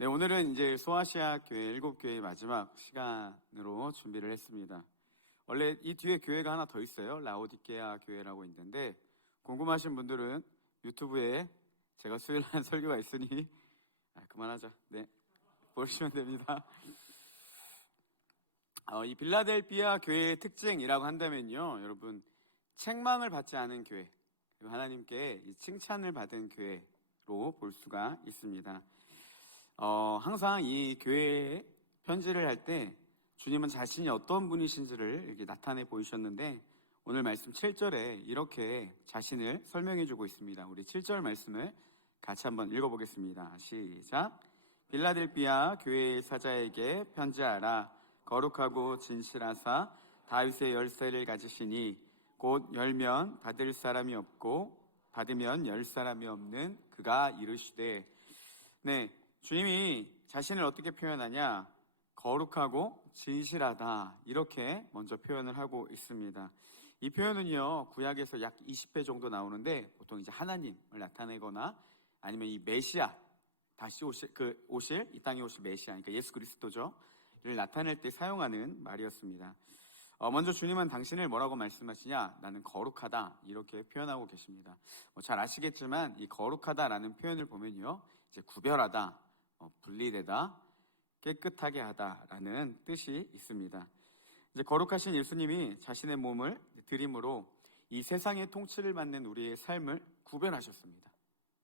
네, 오늘은 이제 소아시아 교회 7교회 마지막 시간으로 준비를 했습니다. 원래 이 뒤에 교회가 하나 더 있어요. 라오디게아 교회라고 있는데 궁금하신 분들은 유튜브에 제가 수요일 한 설교가 있으니 그만하자. 네, 보시면 됩니다. 이 빌라델피아 교회의 특징이라고 한다면요, 여러분, 책망을 받지 않은 교회, 그리고 하나님께 칭찬을 받은 교회로 볼 수가 있습니다. 항상 이 교회에 편지를 할 때 주님은 자신이 어떤 분이신지를 이렇게 나타내 보이셨는데 오늘 말씀 7절에 이렇게 자신을 설명해 주고 있습니다. 우리 7절 말씀을 같이 한번 읽어보겠습니다. 시작. 빌라델피아 교회의 사자에게 편지하라. 거룩하고 진실하사 다윗의 열쇠를 가지시니 곧 열면 닫을 사람이 없고 닫으면 열 사람이 없는 그가 이르시되. 네, 주님이 자신을 어떻게 표현하냐? 거룩하고 진실하다, 이렇게 먼저 표현을 하고 있습니다. 이 표현은요, 구약에서 약 20회 정도 나오는데 보통 이제 하나님을 나타내거나 아니면 이 메시아, 다시 오실 이 땅에 오실 메시아, 그러니까 예수 그리스도죠, 를 나타낼 때 사용하는 말이었습니다. 먼저 주님은 당신을 뭐라고 말씀하시냐? 나는 거룩하다, 이렇게 표현하고 계십니다. 잘 아시겠지만 이 거룩하다라는 표현을 보면요, 이제 구별하다, 분리되다, 깨끗하게 하다라는 뜻이 있습니다. 이제 거룩하신 예수님이 자신의 몸을 드림으로 이 세상의 통치를 받는 우리의 삶을 구별하셨습니다.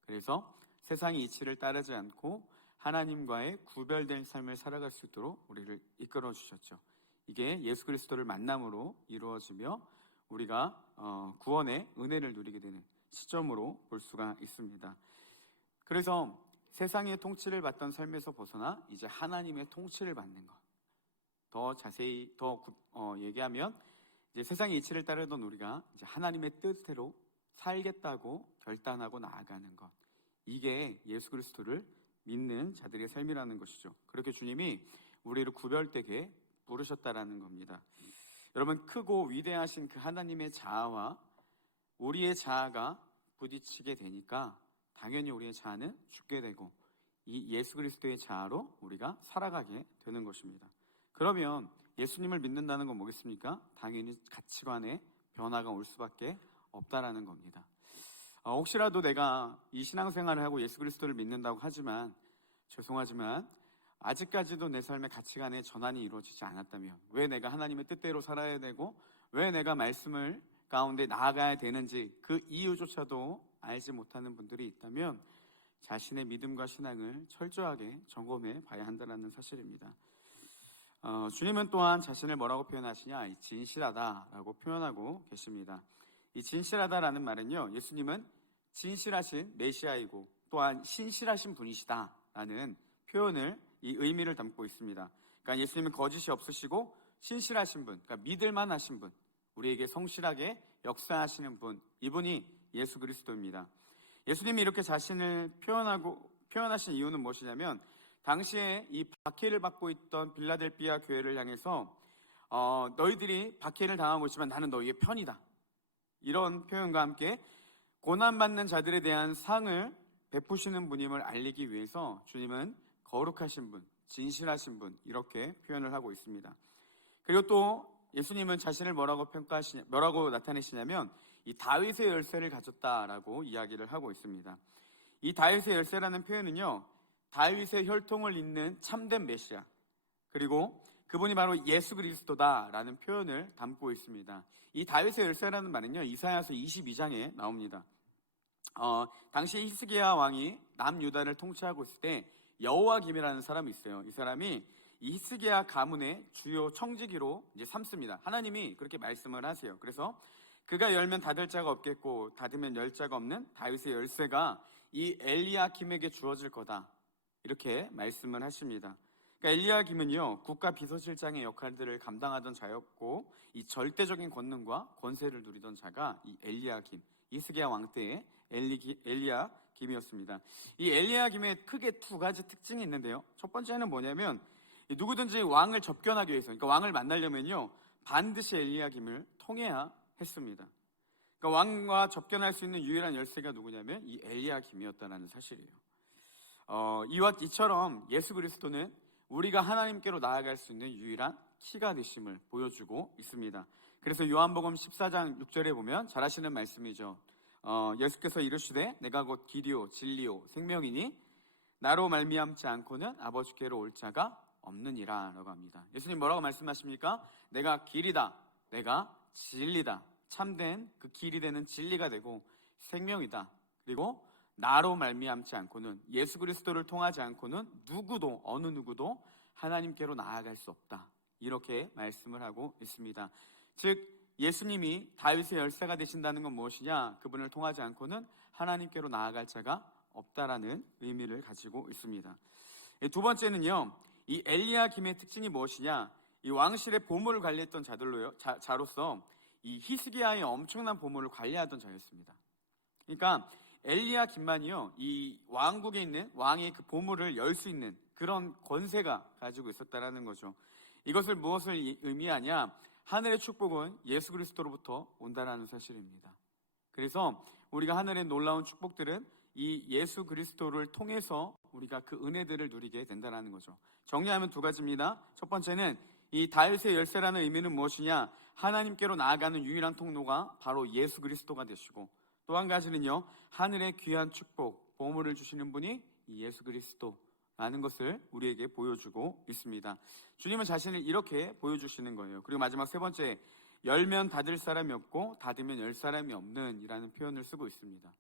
그래서 세상의 이치를 따르지 않고 하나님과의 구별된 삶을 살아갈 수 있도록 우리를 이끌어 주셨죠. 이게 예수 그리스도를 만남으로 이루어지며 우리가 구원의 은혜를 누리게 되는 시점으로 볼 수가 있습니다. 그래서 세상의 통치를 받던 삶에서 벗어나 이제 하나님의 통치를 받는 것. 더 자세히 얘기하면 이제 세상의 이치를 따르던 우리가 이제 하나님의 뜻대로 살겠다고 결단하고 나아가는 것. 이게 예수 그리스도를 믿는 자들의 삶이라는 것이죠. 그렇게 주님이 우리를 구별되게 부르셨다라는 겁니다. 여러분, 크고 위대하신 그 하나님의 자아와 우리의 자아가 부딪히게 되니까 당연히 우리의 자아는 죽게 되고 이 예수 그리스도의 자아로 우리가 살아가게 되는 것입니다. 그러면 예수님을 믿는다는 건 뭐겠습니까? 당연히 가치관의 변화가 올 수밖에 없다라는 겁니다. 혹시라도 내가 이 신앙생활을 하고 예수 그리스도를 믿는다고 하지만 죄송하지만 아직까지도 내 삶의 가치관의 전환이 이루어지지 않았다면, 왜 내가 하나님의 뜻대로 살아야 되고 왜 내가 말씀을 가운데 나아가야 되는지 그 이유조차도 알지 못하는 분들이 있다면 자신의 믿음과 신앙을 철저하게 점검해 봐야 한다는 사실입니다. 주님은 또한 자신을 뭐라고 표현하시냐? 진실하다라고 표현하고 계십니다. 이 진실하다라는 말은요, 예수님은 진실하신 메시아이고 또한 신실하신 분이시다라는 표현을, 이 의미를 담고 있습니다. 그러니까 예수님은 거짓이 없으시고 신실하신 분, 그러니까 믿을만 하신 분, 우리에게 성실하게 역사하시는 분, 이분이 예수 그리스도입니다. 예수님이 이렇게 자신을 표현하신 이유는 무엇이냐면 당시에 이 박해를 받고 있던 빌라델피아 교회를 향해서 너희들이 박해를 당하고 있지만 나는 너희의 편이다, 이런 표현과 함께 고난받는 자들에 대한 상을 베푸시는 분임을 알리기 위해서 주님은 거룩하신 분, 진실하신 분, 이렇게 표현을 하고 있습니다. 그리고 또 예수님은 자신을 뭐라고 나타내시냐면 이 다윗의 열쇠를 가졌다라고 이야기를 하고 있습니다. 이 다윗의 열쇠라는 표현은요, 다윗의 혈통을 잇는 참된 메시아, 그리고 그분이 바로 예수 그리스도다라는 표현을 담고 있습니다. 이 다윗의 열쇠라는 말은요, 이사야서 22장에 나옵니다. 당시 히스기야 왕이 남유다를 통치하고 있을 때 여호와김이라는 사람이 있어요. 이 사람이 이 히스기야 가문의 주요 청지기로 이제 삼습니다. 하나님이 그렇게 말씀을 하세요. 그래서 그가 열면 닫을 자가 없겠고 닫으면 열 자가 없는 다윗의 열쇠가 이 엘리야김에게 주어질 거다, 이렇게 말씀을 하십니다. 그러니까 엘리야김은요, 국가 비서실장의 역할들을 감당하던 자였고 이 절대적인 권능과 권세를 누리던 자가 이 엘리야김, 히스기야 왕 때의 엘리야김이었습니다. 이 엘리야김의 크게 두 가지 특징이 있는데요. 첫 번째는 뭐냐면 누구든지 왕을 접견하기 위해서, 그러니까 왕을 만나려면요, 반드시 엘리야김을 통해야 했습니다. 그러니까 왕과 접견할 수 있는 유일한 열쇠가 누구냐면 이 엘리야김이었다는 사실이에요. 이처럼 예수 그리스도는 우리가 하나님께로 나아갈 수 있는 유일한 키가 되심을 보여주고 있습니다. 그래서 요한복음 14장 6절에 보면 잘 아시는 말씀이죠. 예수께서 이르시되 내가 곧 길이요 진리요 생명이니 나로 말미암지 않고는 아버지께로 올 자가 없느니라 라고 합니다. 예수님 뭐라고 말씀하십니까? 내가 길이다, 내가 진리다, 참된 그 길이 되는 진리가 되고 생명이다. 그리고 나로 말미암지 않고는, 예수 그리스도를 통하지 않고는 누구도, 어느 누구도 하나님께로 나아갈 수 없다, 이렇게 말씀을 하고 있습니다. 즉 예수님이 다윗의 열쇠가 되신다는 건 무엇이냐? 그분을 통하지 않고는 하나님께로 나아갈 자가 없다라는 의미를 가지고 있습니다. 두 번째는요, 이 엘리야김의 특징이 무엇이냐? 이 왕실의 보물을 관리했던 자로서 이 히스기야의 엄청난 보물을 관리하던 자였습니다. 그러니까 엘리야김만이요, 이 왕국에 있는 왕의 그 보물을 열 수 있는 그런 권세가 가지고 있었다라는 거죠. 이것을 무엇을 의미하냐? 하늘의 축복은 예수 그리스도로부터 온다라는 사실입니다. 그래서 우리가 하늘의 놀라운 축복들은 이 예수 그리스도를 통해서 우리가 그 은혜들을 누리게 된다는 거죠. 정리하면 두 가지입니다. 첫 번째는 이 다윗의 열쇠라는 의미는 무엇이냐? 하나님께로 나아가는 유일한 통로가 바로 예수 그리스도가 되시고, 또 한 가지는요, 하늘의 귀한 축복, 보물을 주시는 분이 이 예수 그리스도라는 것을 우리에게 보여주고 있습니다. 주님은 자신을 이렇게 보여주시는 거예요. 그리고 마지막 세 번째, 열면 닫을 사람이 없고 닫으면 열 사람이 없는 이라는 표현을 쓰고 있습니다.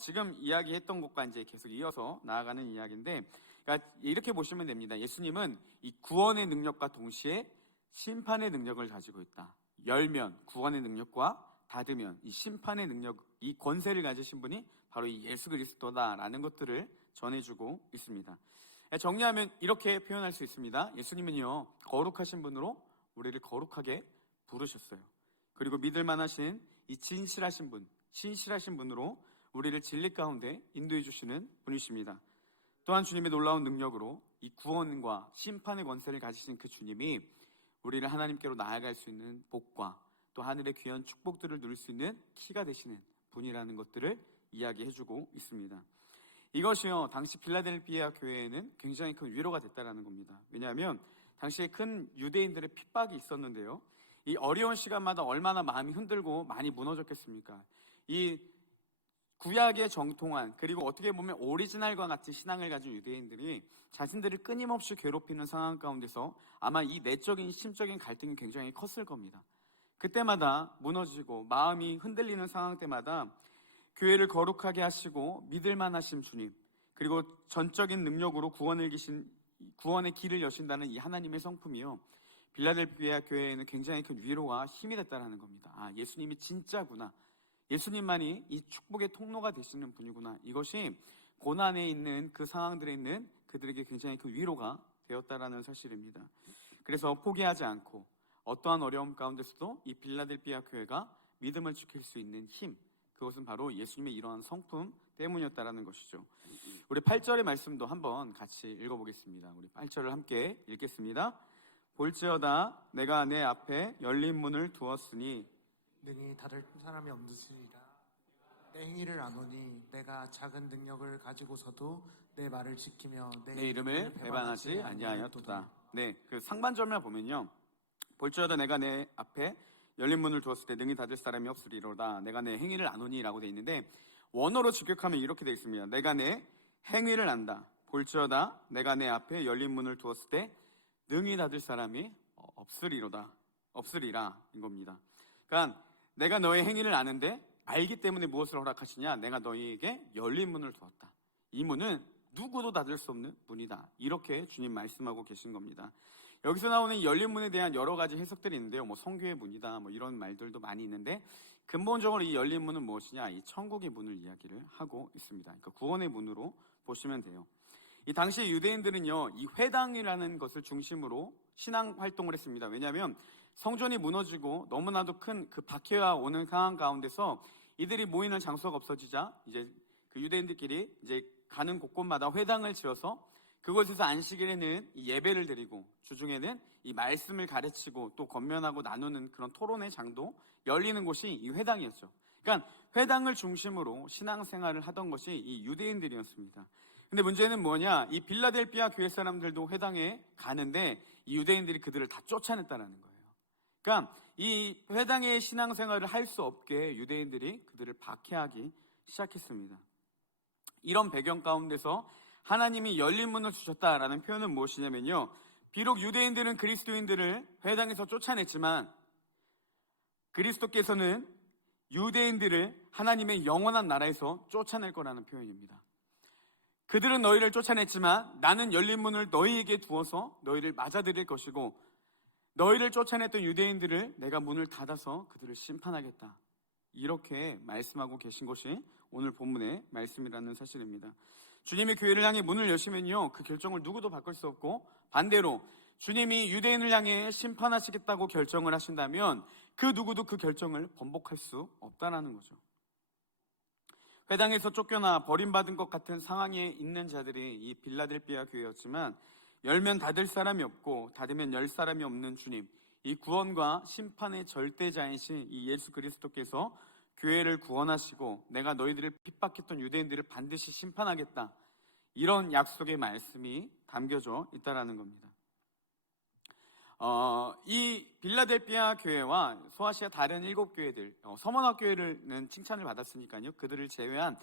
지금 이야기했던 것과 이제 계속 이어서 나아가는 이야기인데, 그러니까 이렇게 보시면 됩니다. 예수님은 이 구원의 능력과 동시에 심판의 능력을 가지고 있다. 열면 구원의 능력과 닫으면 이 심판의 능력, 이 권세를 가지신 분이 바로 이 예수 그리스도다라는 것들을 전해주고 있습니다. 정리하면 이렇게 표현할 수 있습니다. 예수님은요, 거룩하신 분으로 우리를 거룩하게 부르셨어요. 그리고 믿을 만하신 이 진실하신 분, 신실하신 분으로 우리를 진리 가운데 인도해 주시는 분이십니다. 또한 주님의 놀라운 능력으로 이 구원과 심판의 권세를 가지신 그 주님이 우리를 하나님께로 나아갈 수 있는 복과 또 하늘의 귀한 축복들을 누릴 수 있는 키가 되시는 분이라는 것들을 이야기해주고 있습니다. 이것이요, 당시 필라델피아 교회에는 굉장히 큰 위로가 됐다는 겁니다. 왜냐하면 당시에 큰 유대인들의 핍박이 있었는데요, 이 어려운 시간마다 얼마나 마음이 흔들고 많이 무너졌겠습니까? 이 구약에 정통한, 그리고 어떻게 보면 오리지널과 같은 신앙을 가진 유대인들이 자신들을 끊임없이 괴롭히는 상황 가운데서 아마 이 내적인 심적인 갈등이 굉장히 컸을 겁니다. 그때마다 무너지고 마음이 흔들리는 상황 때마다 교회를 거룩하게 하시고 믿을만 하신 주님, 그리고 전적인 능력으로 구원의 길을 여신다는 이 하나님의 성품이요, 빌라델피아 교회에는 굉장히 큰 위로와 힘이 됐다는 겁니다. 아, 예수님이 진짜구나, 예수님만이 이 축복의 통로가 되시는 분이구나, 이것이 고난에 있는 그 상황들에 있는 그들에게 굉장히 큰 위로가 되었다라는 사실입니다. 그래서 포기하지 않고 어떠한 어려움 가운데서도 이 빌라델피아 교회가 믿음을 지킬 수 있는 힘, 그것은 바로 예수님의 이러한 성품 때문이었다라는 것이죠. 우리 8절의 말씀도 한번 같이 읽어보겠습니다. 우리 8절을 함께 읽겠습니다. 볼지어다 내가 내 앞에 열린 문을 두었으니 능히 닫을 사람이 없으리라. 내 행위를 아노니 내가 작은 능력을 가지고서도 내 말을 지키며 내 이름을 배반하지 아니하였도다. 네, 그 상반절만 보면요, 볼지어다 내가 내 앞에 열린 문을 두었을 때 능히 닫을 사람이 없으리로다. 내가 내 행위를 아노니 라고 되어 있는데, 원어로 직역하면 이렇게 되어 있습니다. 내가 내 행위를 안다. 볼지어다 내가 내 앞에 열린 문을 두었을 때 능히 닫을 사람이 없으리라 인 겁니다. 그러니까 내가 너의 행위를 아는데 알기 때문에 무엇을 허락하시냐? 내가 너희에게 열린 문을 두었다. 이 문은 누구도 닫을 수 없는 문이다. 이렇게 주님 말씀하고 계신 겁니다. 여기서 나오는 열린 문에 대한 여러 가지 해석들이 있는데요, 성교의 문이다, 이런 말들도 많이 있는데, 근본적으로 이 열린 문은 무엇이냐? 이 천국의 문을 이야기를 하고 있습니다. 그러니까 구원의 문으로 보시면 돼요. 이 당시 유대인들은요, 이 회당이라는 것을 중심으로 신앙 활동을 했습니다. 왜냐하면 성전이 무너지고 너무나도 큰 그 박해와 오는 상황 가운데서 이들이 모이는 장소가 없어지자 이제 그 유대인들끼리 이제 가는 곳곳마다 회당을 지어서 그곳에서 안식일에는 이 예배를 드리고 주중에는 이 말씀을 가르치고 또 권면하고 나누는 그런 토론의 장도 열리는 곳이 이 회당이었죠. 그러니까 회당을 중심으로 신앙생활을 하던 것이 이 유대인들이었습니다. 근데 문제는 뭐냐? 이 빌라델비아 교회 사람들도 회당에 가는데 이 유대인들이 그들을 다 쫓아냈다는 거예요. 그러니까 이 회당의 신앙생활을 할 수 없게 유대인들이 그들을 박해하기 시작했습니다. 이런 배경 가운데서 하나님이 열린 문을 주셨다라는 표현은 무엇이냐면요, 비록 유대인들은 그리스도인들을 회당에서 쫓아냈지만 그리스도께서는 유대인들을 하나님의 영원한 나라에서 쫓아낼 거라는 표현입니다. 그들은 너희를 쫓아냈지만 나는 열린 문을 너희에게 두어서 너희를 맞아들일 것이고, 너희를 쫓아냈던 유대인들을 내가 문을 닫아서 그들을 심판하겠다, 이렇게 말씀하고 계신 것이 오늘 본문의 말씀이라는 사실입니다. 주님이 교회를 향해 문을 여시면요, 그 결정을 누구도 바꿀 수 없고, 반대로 주님이 유대인을 향해 심판하시겠다고 결정을 하신다면 그 누구도 그 결정을 번복할 수 없다는 거죠. 회당에서 쫓겨나 버림받은 것 같은 상황에 있는 자들이 이 빌라델비아 교회였지만, 열면 닫을 사람이 없고 닫으면 열 사람이 없는 주님, 이 구원과 심판의 절대자이신 이 예수 그리스도께서 교회를 구원하시고 내가 너희들을 핍박했던 유대인들을 반드시 심판하겠다, 이런 약속의 말씀이 담겨져 있다는 겁니다. 이 빌라델비아 교회와 소아시아 다른 7교회들, 서머나 교회는 칭찬을 받았으니까요, 그들을 제외한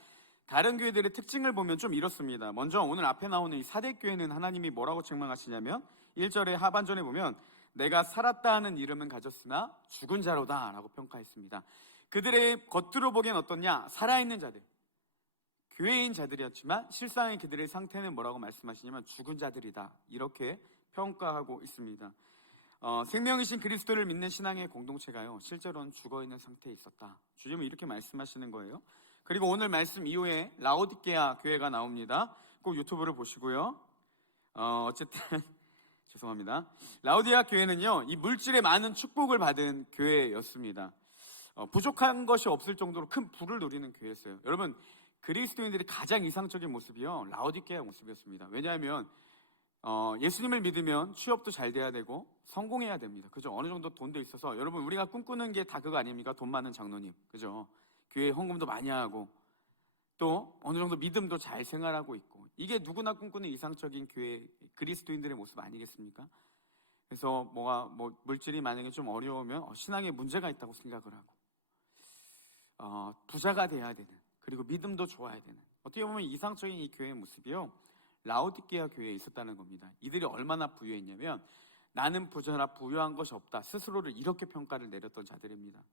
다른 교회들의 특징을 보면 좀 이렇습니다. 먼저 오늘 앞에 나오는 이 사대교회는 하나님이 뭐라고 책망하시냐면 1절의 하반전에 보면 내가 살았다 하는 이름은 가졌으나 죽은 자로다 라고 평가했습니다. 그들의 겉으로 보기엔 어떻냐? 살아있는 자들, 교회인 자들이었지만 실상의 그들의 상태는 뭐라고 말씀하시냐면 죽은 자들이다, 이렇게 평가하고 있습니다. 생명이신 그리스도를 믿는 신앙의 공동체가요, 실제로는 죽어있는 상태에 있었다, 주님은 이렇게 말씀하시는 거예요. 그리고 오늘 말씀 이후에 라오디게아 교회가 나옵니다. 꼭 유튜브를 보시고요. 어쨌든 죄송합니다. 라오디게아 교회는요, 이 물질의 많은 축복을 받은 교회였습니다. 부족한 것이 없을 정도로 큰 부를 누리는 교회였어요. 여러분, 그리스도인들이 가장 이상적인 모습이요, 라오디게아 모습이었습니다. 왜냐하면 예수님을 믿으면 취업도 잘 돼야 되고 성공해야 됩니다. 그죠? 어느 정도 돈도 있어서, 여러분 우리가 꿈꾸는 게 다 그거 아닙니까? 돈 많은 장로님, 그죠? 교회 헌금도 많이 하고 또 어느 정도 믿음도 잘 생활하고 있고, 이게 누구나 꿈꾸는 이상적인 교회 그리스도인들의 모습 아니겠습니까? 그래서 물질이 만약에 좀 어려우면 신앙에 문제가 있다고 생각을 하고, 부자가 돼야 되는, 그리고 믿음도 좋아야 되는, 어떻게 보면 이상적인 이 교회의 모습이요, 라오디게아 교회에 있었다는 겁니다. 이들이 얼마나 부유했냐면 나는 부자라 부유한 것이 없다, 스스로를 이렇게 평가를 내렸던 자들입니다.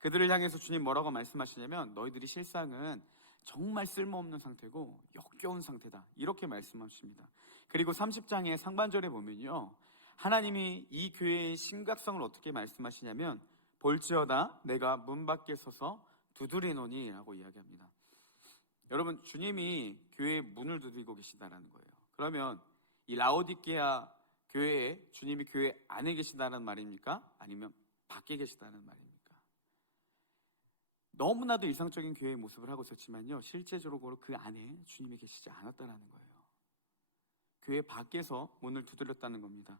그들을 향해서 주님 뭐라고 말씀하시냐면 너희들이 실상은 정말 쓸모없는 상태고 역겨운 상태다, 이렇게 말씀하십니다. 그리고 30장의 상반절에 보면요, 하나님이 이 교회의 심각성을 어떻게 말씀하시냐면 볼지어다 내가 문 밖에 서서 두드리노니 라고 이야기합니다. 여러분, 주님이 교회의 문을 두드리고 계시다는 거예요. 그러면 이 라오디게아 교회에 주님이 교회 안에 계시다는 말입니까? 아니면 밖에 계시다는 말입니까? 너무나도 이상적인 교회의 모습을 하고 있었지만요, 실제적으로 그 안에 주님이 계시지 않았다는 거예요. 교회 밖에서 문을 두드렸다는 겁니다.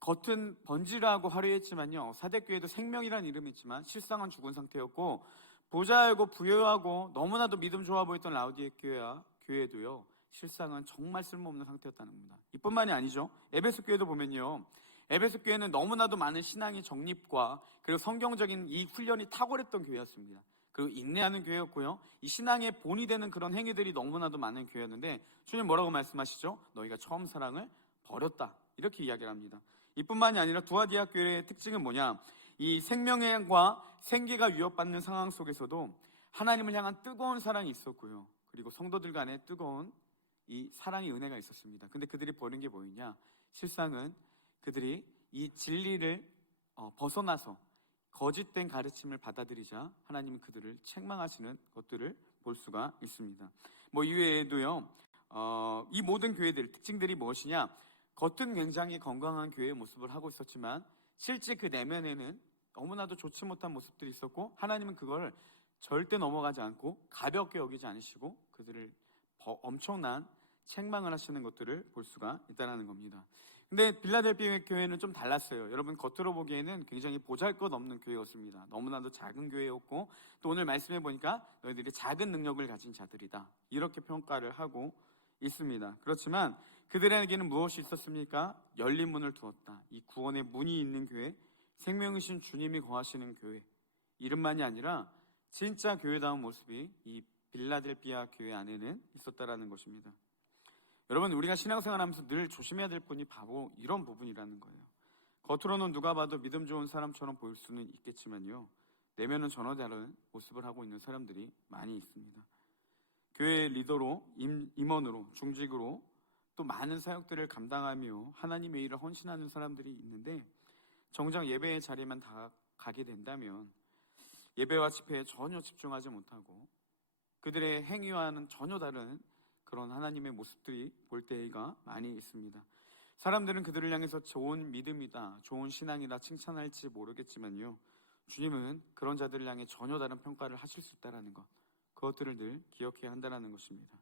겉은 번지르하고 화려했지만요, 사대교회도 생명이라는 이름이 있지만 실상은 죽은 상태였고, 부자이고 부유하고 너무나도 믿음 좋아 보였던 라오디게아 교회도요, 실상은 정말 쓸모없는 상태였다는 겁니다. 이뿐만이 아니죠. 에베소 교회도 보면요, 에베소 교회는 너무나도 많은 신앙의 정립과 그리고 성경적인 이 훈련이 탁월했던 교회였습니다. 그리고 인내하는 교회였고요, 이 신앙의 본이 되는 그런 행위들이 너무나도 많은 교회였는데 주님 뭐라고 말씀하시죠? 너희가 처음 사랑을 버렸다, 이렇게 이야기를 합니다. 이뿐만이 아니라 두아디아 교회의 특징은 뭐냐? 이 생명과 생계가 위협받는 상황 속에서도 하나님을 향한 뜨거운 사랑이 있었고요, 그리고 성도들 간에 뜨거운 이 사랑의 은혜가 있었습니다. 근데 그들이 버린 게 뭐였냐? 실상은 그들이 이 진리를 벗어나서 거짓된 가르침을 받아들이자 하나님은 그들을 책망하시는 것들을 볼 수가 있습니다. 이외에도요, 이 모든 교회들 특징들이 무엇이냐? 겉은 굉장히 건강한 교회의 모습을 하고 있었지만 실제 그 내면에는 너무나도 좋지 못한 모습들이 있었고, 하나님은 그걸 절대 넘어가지 않고 가볍게 여기지 않으시고 그들을 엄청난 책망을 하시는 것들을 볼 수가 있다는 겁니다. 근데 빌라델비아 교회는 좀 달랐어요. 여러분, 겉으로 보기에는 굉장히 보잘것없는 교회였습니다. 너무나도 작은 교회였고, 또 오늘 말씀해 보니까 너희들이 작은 능력을 가진 자들이다, 이렇게 평가를 하고 있습니다. 그렇지만 그들에게는 무엇이 있었습니까? 열린 문을 두었다. 이 구원의 문이 있는 교회, 생명이신 주님이 거하시는 교회, 이름만이 아니라 진짜 교회다운 모습이 이 빌라델비아 교회 안에는 있었다라는 것입니다. 여러분, 우리가 신앙생활하면서 늘 조심해야 될 분이 바로 이런 부분이라는 거예요. 겉으로는 누가 봐도 믿음 좋은 사람처럼 보일 수는 있겠지만요, 내면은 전혀 다른 모습을 하고 있는 사람들이 많이 있습니다. 교회 리더로, 임원으로, 중직으로 또 많은 사역들을 감당하며 하나님의 일을 헌신하는 사람들이 있는데, 정작 예배의 자리만 다 가게 된다면 예배와 집회에 전혀 집중하지 못하고 그들의 행위와는 전혀 다른 그런 하나님의 모습들이 볼 때가 많이 있습니다. 사람들은 그들을 향해서 좋은 믿음이다, 좋은 신앙이다 칭찬할지 모르겠지만요, 주님은 그런 자들을 향해 전혀 다른 평가를 하실 수 있다는 것, 그것들을 늘 기억해야 한다는 것입니다.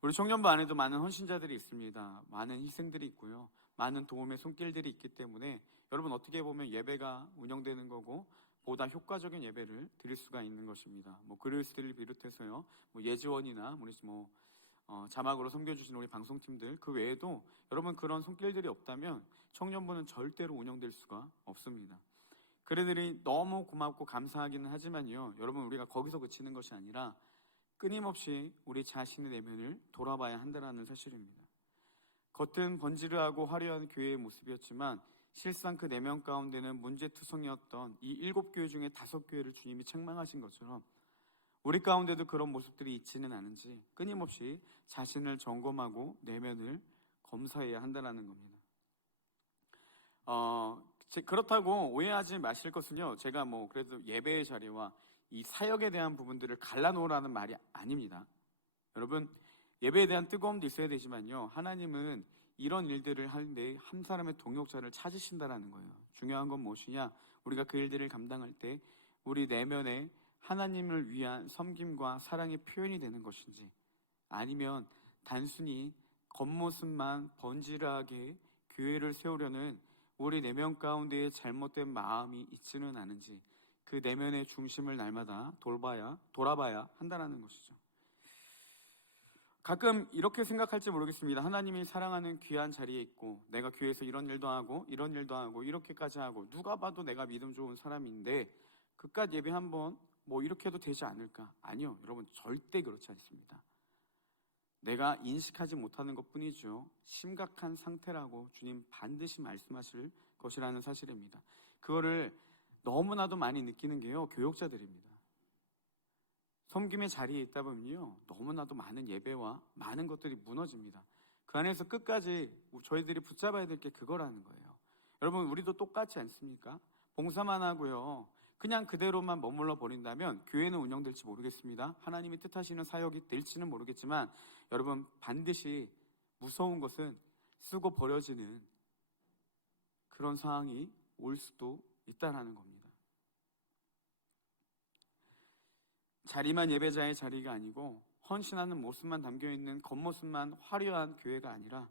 우리 청년부 안에도 많은 헌신자들이 있습니다. 많은 희생들이 있고요, 많은 도움의 손길들이 있기 때문에 여러분, 어떻게 보면 예배가 운영되는 거고 보다 효과적인 예배를 드릴 수가 있는 것입니다. 그리스도를 비롯해서요, 예지원이나 우리 자막으로 섬겨주시는 우리 방송팀들, 그 외에도 여러분 그런 손길들이 없다면 청년부는 절대로 운영될 수가 없습니다. 그들이 너무 고맙고 감사하기는 하지만요, 여러분, 우리가 거기서 그치는 것이 아니라 끊임없이 우리 자신의 내면을 돌아봐야 한다는 사실입니다. 겉은 번지르하고 화려한 교회의 모습이었지만 실상 그 내면 가운데는 문제투성이었던 이 7교회 중에 5교회를 주님이 책망하신 것처럼 우리 가운데도 그런 모습들이 있지는 않은지 끊임없이 자신을 점검하고 내면을 검사해야 한다는 겁니다. 그렇다고 오해하지 마실 것은요, 제가 그래도 예배의 자리와 이 사역에 대한 부분들을 갈라놓으라는 말이 아닙니다. 여러분, 예배에 대한 뜨거움도 있어야 되지만요, 하나님은 이런 일들을 하는데 한 사람의 동역자를 찾으신다라는 거예요. 중요한 건 무엇이냐? 우리가 그 일들을 감당할 때 우리 내면에 하나님을 위한 섬김과 사랑의 표현이 되는 것인지, 아니면 단순히 겉모습만 번지르하게 교회를 세우려는 우리 내면 가운데에 잘못된 마음이 있지는 않은지, 그 내면의 중심을 날마다 돌아봐야 한다는 것이죠. 가끔 이렇게 생각할지 모르겠습니다. 하나님이 사랑하는 귀한 자리에 있고 내가 교회에서 이런 일도 하고 이런 일도 하고 이렇게까지 하고 누가 봐도 내가 믿음 좋은 사람인데 그깟 예배 한번 이렇게 해도 되지 않을까? 아니요, 여러분, 절대 그렇지 않습니다. 내가 인식하지 못하는 것뿐이죠, 심각한 상태라고 주님 반드시 말씀하실 것이라는 사실입니다. 그거를 너무나도 많이 느끼는 게요, 교역자들입니다. 섬김의 자리에 있다 보면요, 너무나도 많은 예배와 많은 것들이 무너집니다. 그 안에서 끝까지 저희들이 붙잡아야 될 게 그거라는 거예요. 여러분, 우리도 똑같지 않습니까? 봉사만 하고요, 그냥 그대로만 머물러 버린다면 교회는 운영될지 모르겠습니다. 하나님이 뜻하시는 사역이 될지는 모르겠지만 여러분, 반드시 무서운 것은 쓰고 버려지는 그런 상황이 올 수도 있다는 겁니다. 자리만 예배자의 자리가 아니고 헌신하는 모습만 담겨있는 겉모습만 화려한 교회가 아니라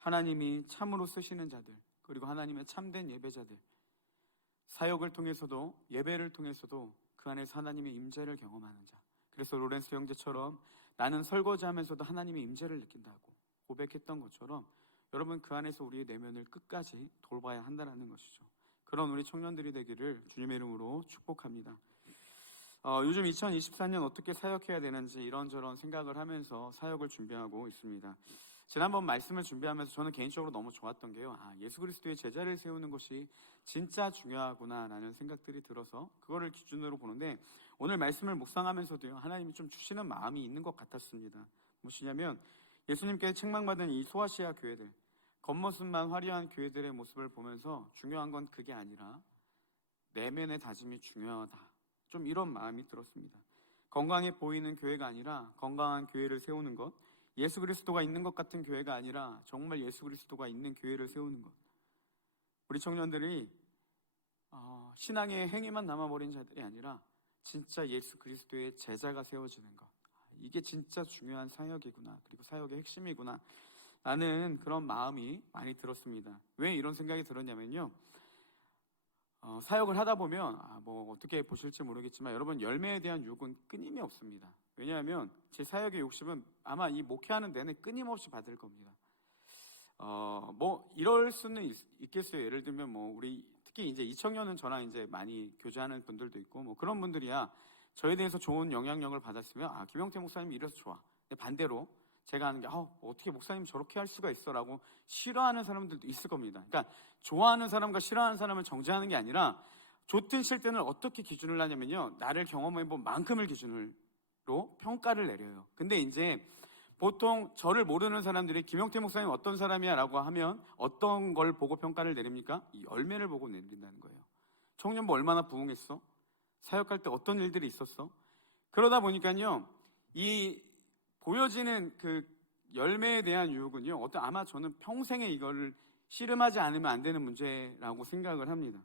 하나님이 참으로 쓰시는 자들, 그리고 하나님의 참된 예배자들, 사역을 통해서도 예배를 통해서도 그 안에서 하나님의 임재를 경험하는 자. 그래서 로렌스 형제처럼 나는 설거지하면서도 하나님의 임재를 느낀다고 고백했던 것처럼 여러분, 그 안에서 우리의 내면을 끝까지 돌봐야 한다는 것이죠. 그런 우리 청년들이 되기를 주님의 이름으로 축복합니다. 요즘 2024년 어떻게 사역해야 되는지 이런저런 생각을 하면서 사역을 준비하고 있습니다. 지난번 말씀을 준비하면서 저는 개인적으로 너무 좋았던 게요, 예수 그리스도의 제자를 세우는 것이 진짜 중요하구나라는 생각들이 들어서 그거를 기준으로 보는데, 오늘 말씀을 묵상하면서도요, 하나님이 좀 주시는 마음이 있는 것 같았습니다. 무엇이냐면 예수님께 책망받은 이 소아시아 교회들, 겉모습만 화려한 교회들의 모습을 보면서 중요한 건 그게 아니라 내면의 다짐이 중요하다, 좀 이런 마음이 들었습니다. 건강해 보이는 교회가 아니라 건강한 교회를 세우는 것, 예수 그리스도가 있는 것 같은 교회가 아니라 정말 예수 그리스도가 있는 교회를 세우는 것. 우리 청년들이 신앙의 행위만 남아버린 자들이 아니라 진짜 예수 그리스도의 제자가 세워지는 것, 이게 진짜 중요한 사역이구나, 그리고 사역의 핵심이구나 라는 그런 마음이 많이 들었습니다. 왜 이런 생각이 들었냐면요, 사역을 하다 보면 뭐 어떻게 보실지 모르겠지만 여러분 열매에 대한 유혹은 끊임이 없습니다. 왜냐하면 제 사역의 욕심은 아마 이 목회하는 내내 끊임없이 받을 겁니다. 뭐 이럴 수는 있겠어요. 예를 들면 뭐 우리 특히 이제 이 청년은 저랑 이제 많이 교제하는 분들도 있고 뭐 그런 분들이야 저에 대해서 좋은 영향력을 받았으면 김영태 목사님이 이래서 좋아. 근데 반대로 제가 하는 게 어떻게 목사님 저렇게 할 수가 있어라고 싫어하는 사람들도 있을 겁니다. 그러니까 좋아하는 사람과 싫어하는 사람을 정죄하는 게 아니라 좋든 싫든을 어떻게 기준을 하냐면요. 나를 경험해본 만큼을 기준으로 평가를 내려요. 근데 이제 보통 저를 모르는 사람들이 김영태 목사님 어떤 사람이야 라고 하면 어떤 걸 보고 평가를 내립니까? 이 열매를 보고 내린다는 거예요. 청년부 얼마나 부흥했어? 사역할 때 어떤 일들이 있었어? 그러다 보니까요, 이 보여지는 그 열매에 대한 유혹은요, 아마 저는 평생에 이거를 씨름하지 않으면 안 되는 문제라고 생각을 합니다.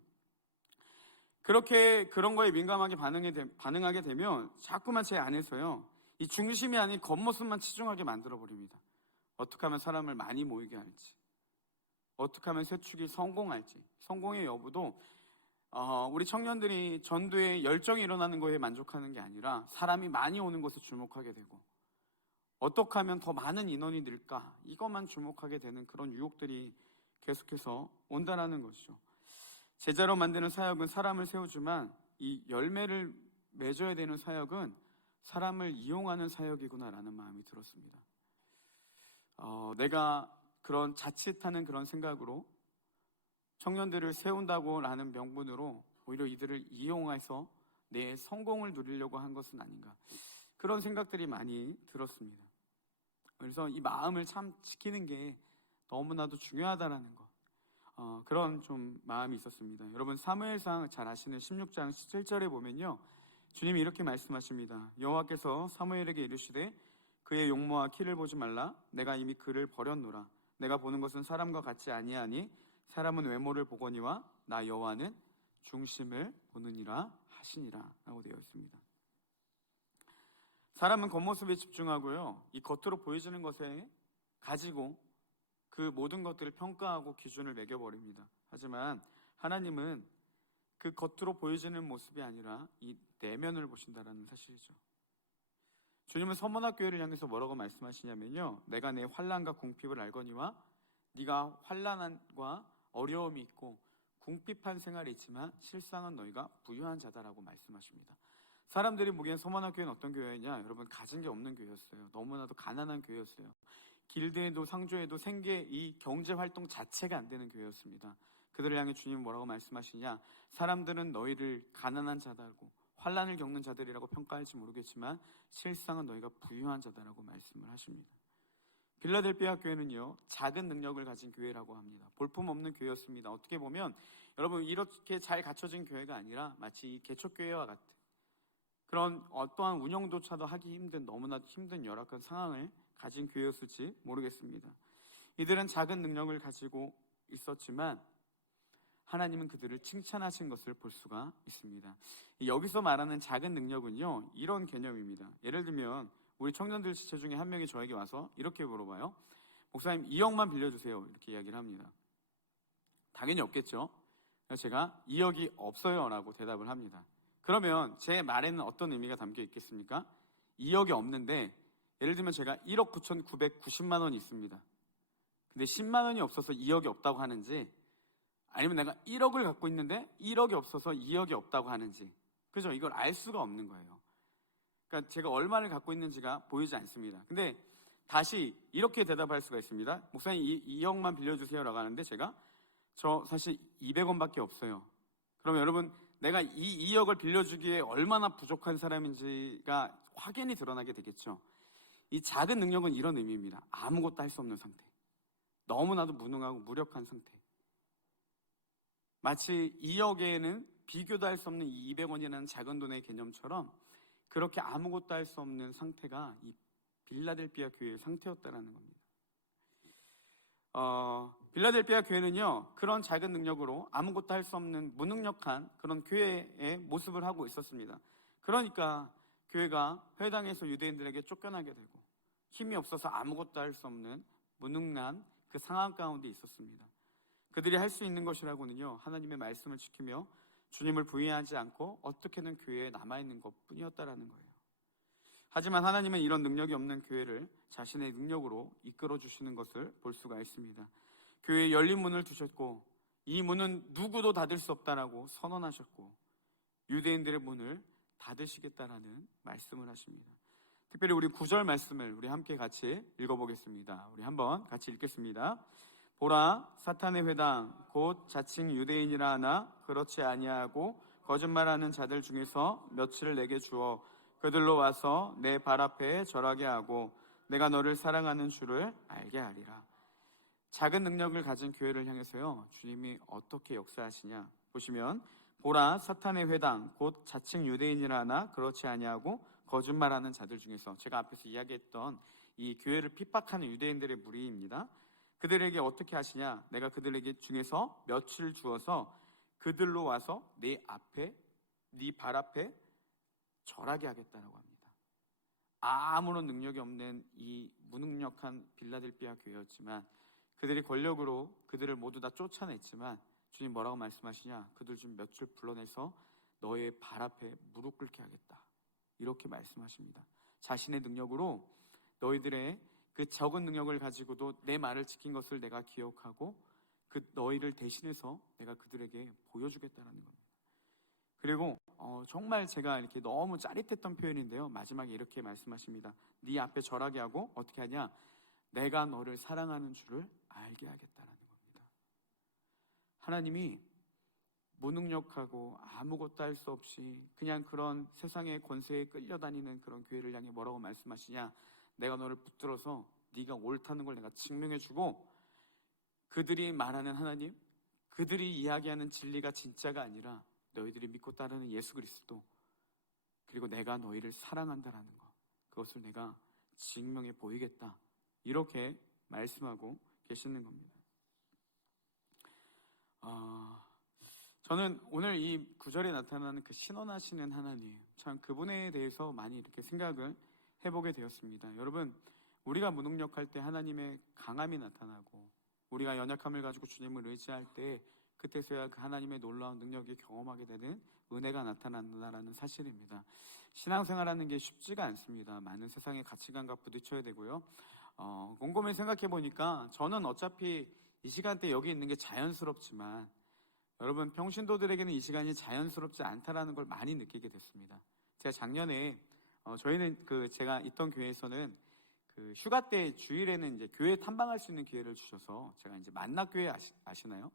그렇게 그런 거에 민감하게 반응하게 되면 자꾸만 제 안에서요, 이 중심이 아닌 겉모습만 치중하게 만들어버립니다. 어떻게 하면 사람을 많이 모이게 할지, 어떻게 하면 세축이 성공할지, 성공의 여부도 우리 청년들이 전도에 열정이 일어나는 거에 만족하는 게 아니라 사람이 많이 오는 것에 주목하게 되고 어떻게 하면 더 많은 인원이 늘까 이것만 주목하게 되는 그런 유혹들이 계속해서 온다라는 것이죠. 제자로 만드는 사역은 사람을 세우지만 이 열매를 맺어야 되는 사역은 사람을 이용하는 사역이구나라는 마음이 들었습니다. 내가 그런 자칫하는 그런 생각으로 청년들을 세운다고 라는 명분으로 오히려 이들을 이용해서 내 성공을 누리려고 한 것은 아닌가 그런 생각들이 많이 들었습니다. 그래서 이 마음을 참 지키는 게 너무나도 중요하다라는 것 그런 좀 마음이 있었습니다. 여러분 사무엘상 잘 아시는 16장 17절에 보면요 주님이 이렇게 말씀하십니다. 여호와께서 사무엘에게 이르시되 그의 용모와 키를 보지 말라. 내가 이미 그를 버렸노라. 내가 보는 것은 사람과 같지 아니하니 사람은 외모를 보거니와 나 여호와는 중심을 보느니라 하시니라 라고 되어 있습니다. 사람은 겉모습에 집중하고요 이 겉으로 보여지는 것에 가지고 그 모든 것들을 평가하고 기준을 매겨버립니다. 하지만 하나님은 그 겉으로 보여지는 모습이 아니라 이 내면을 보신다라는 사실이죠. 주님은 서문학 교회를 향해서 뭐라고 말씀하시냐면요 내가 내 환난과 궁핍을 알거니와 네가 환난과 어려움이 있고 궁핍한 생활이 있지만 실상은 너희가 부유한 자다라고 말씀하십니다. 사람들이 보기엔 서문학 교회는 어떤 교회냐? 여러분 가진 게 없는 교회였어요. 너무나도 가난한 교회였어요. 길드에도 상조에도 생계 이 경제 활동 자체가 안 되는 교회였습니다. 그들을 향해 주님은 뭐라고 말씀하시냐? 사람들은 너희를 가난한 자다고 환난을 겪는 자들이라고 평가할지 모르겠지만 실상은 너희가 부유한 자다라고 말씀을 하십니다. 빌라델피아 교회는요 작은 능력을 가진 교회라고 합니다. 볼품없는 교회였습니다. 어떻게 보면 여러분 이렇게 잘 갖춰진 교회가 아니라 마치 개척교회와 같은 그런 어떠한 운영조차도 하기 힘든 너무나도 힘든 열악한 상황을 가진 교회였을지 모르겠습니다. 이들은 작은 능력을 가지고 있었지만 하나님은 그들을 칭찬하신 것을 볼 수가 있습니다. 여기서 말하는 작은 능력은요 이런 개념입니다. 예를 들면 우리 청년들 지체 중에 한 명이 저에게 와서 이렇게 물어봐요. 목사님 2억만 빌려주세요. 이렇게 이야기를 합니다. 당연히 없겠죠. 그래서 제가 2억이 없어요 라고 대답을 합니다. 그러면 제 말에는 어떤 의미가 담겨 있겠습니까? 2억이 없는데 예를 들면 제가 1억 9,990만 원이 있습니다. 근데 10만 원이 없어서 2억이 없다고 하는지 아니면 내가 1억을 갖고 있는데 1억이 없어서 2억이 없다고 하는지 그죠? 이걸 알 수가 없는 거예요. 그러니까 제가 얼마를 갖고 있는지가 보이지 않습니다. 근데 다시 이렇게 대답할 수가 있습니다. 목사님 2억만 빌려주세요 라고 하는데 제가 저 사실 200원밖에 없어요. 그러면 여러분 내가 이 2억을 빌려주기에 얼마나 부족한 사람인지가 확연히 드러나게 되겠죠. 이 작은 능력은 이런 의미입니다. 아무것도 할 수 없는 상태. 너무나도 무능하고 무력한 상태. 마치 2억에는 비교도 할 수 없는 200원이라는 작은 돈의 개념처럼 그렇게 아무것도 할 수 없는 상태가 이 빌라델피아 교회의 상태였다라는 겁니다. 빌라델피아 교회는요 그런 작은 능력으로 아무것도 할 수 없는 무능력한 그런 교회의 모습을 하고 있었습니다. 그러니까 교회가 회당에서 유대인들에게 쫓겨나게 되고 힘이 없어서 아무것도 할 수 없는 무능한 그 상황 가운데 있었습니다. 그들이 할 수 있는 것이라고는요 하나님의 말씀을 지키며 주님을 부인하지 않고 어떻게든 교회에 남아있는 것뿐이었다라는 거예요. 하지만 하나님은 이런 능력이 없는 교회를 자신의 능력으로 이끌어 주시는 것을 볼 수가 있습니다. 교회에 열린 문을 두셨고 이 문은 누구도 닫을 수 없다라고 선언하셨고 유대인들의 문을 닫으시겠다라는 말씀을 하십니다. 특별히 우리 9절 말씀을 우리 함께 같이 읽어보겠습니다. 우리 한번 같이 읽겠습니다. 보라, 사탄의 회당 곧 자칭 유대인이라 하나 그렇지 아니하고 거짓말하는 자들 중에서 며칠을 내게 주어 그들로 와서 내 발 앞에 절하게 하고 내가 너를 사랑하는 줄을 알게 하리라. 작은 능력을 가진 교회를 향해서요, 주님이 어떻게 역사하시냐 보시면, 보라, 사탄의 회당 곧 자칭 유대인이라 하나 그렇지 아니하고 거짓말하는 자들 중에서, 제가 앞에서 이야기했던 이 교회를 핍박하는 유대인들의 무리입니다. 그들에게 어떻게 하시냐, 내가 그들에게 중에서 며칠 주어서 그들로 와서 네 발 앞에 절하게 하겠다라고 합니다. 아무런 능력이 없는 이 무능력한 빌라델비아 교회였지만 그들이 권력으로 그들을 모두 다 쫓아냈지만 주님 뭐라고 말씀하시냐, 그들 중 몇줄 불러내서 너의 발 앞에 무릎 꿇게 하겠다, 이렇게 말씀하십니다. 자신의 능력으로 너희들의 그 적은 능력을 가지고도 내 말을 지킨 것을 내가 기억하고 그 너희를 대신해서 내가 그들에게 보여주겠다는 겁니다. 그리고 정말 제가 이렇게 너무 짜릿했던 표현인데요, 마지막에 이렇게 말씀하십니다. 네 앞에 절하게 하고 어떻게 하냐, 내가 너를 사랑하는 줄을 알게 하겠다는 겁니다. 하나님이 무능력하고 아무것도 할 수 없이 그냥 그런 세상의 권세에 끌려다니는 그런 교회를 향해 뭐라고 말씀하시냐, 내가 너를 붙들어서 네가 옳다는 걸 내가 증명해주고 그들이 말하는 하나님, 그들이 이야기하는 진리가 진짜가 아니라 너희들이 믿고 따르는 예수 그리스도, 그리고 내가 너희를 사랑한다라는 것, 그것을 내가 증명해 보이겠다, 이렇게 말씀하고 계시는 겁니다. 저는 오늘 이 구절에 나타나는 그 신원하시는 하나님, 참 그분에 대해서 많이 이렇게 생각을 해보게 되었습니다. 여러분, 우리가 무능력할 때 하나님의 강함이 나타나고 우리가 연약함을 가지고 주님을 의지할 때 그때서야 그 하나님의 놀라운 능력이 경험하게 되는 은혜가 나타난다는 사실입니다. 신앙생활하는 게 쉽지가 않습니다. 많은 세상의 가치관과 부딪혀야 되고요. 곰곰이 생각해 보니까 저는 어차피 이 시간대 여기 있는 게 자연스럽지만 여러분, 평신도들에게는 이 시간이 자연스럽지 않다라는 걸 많이 느끼게 됐습니다. 제가 작년에 저희는 제가 있던 교회에서는 그 휴가 때 주일에는 이제 교회 탐방할 수 있는 기회를 주셔서 제가 이제 만나교회 아시나요?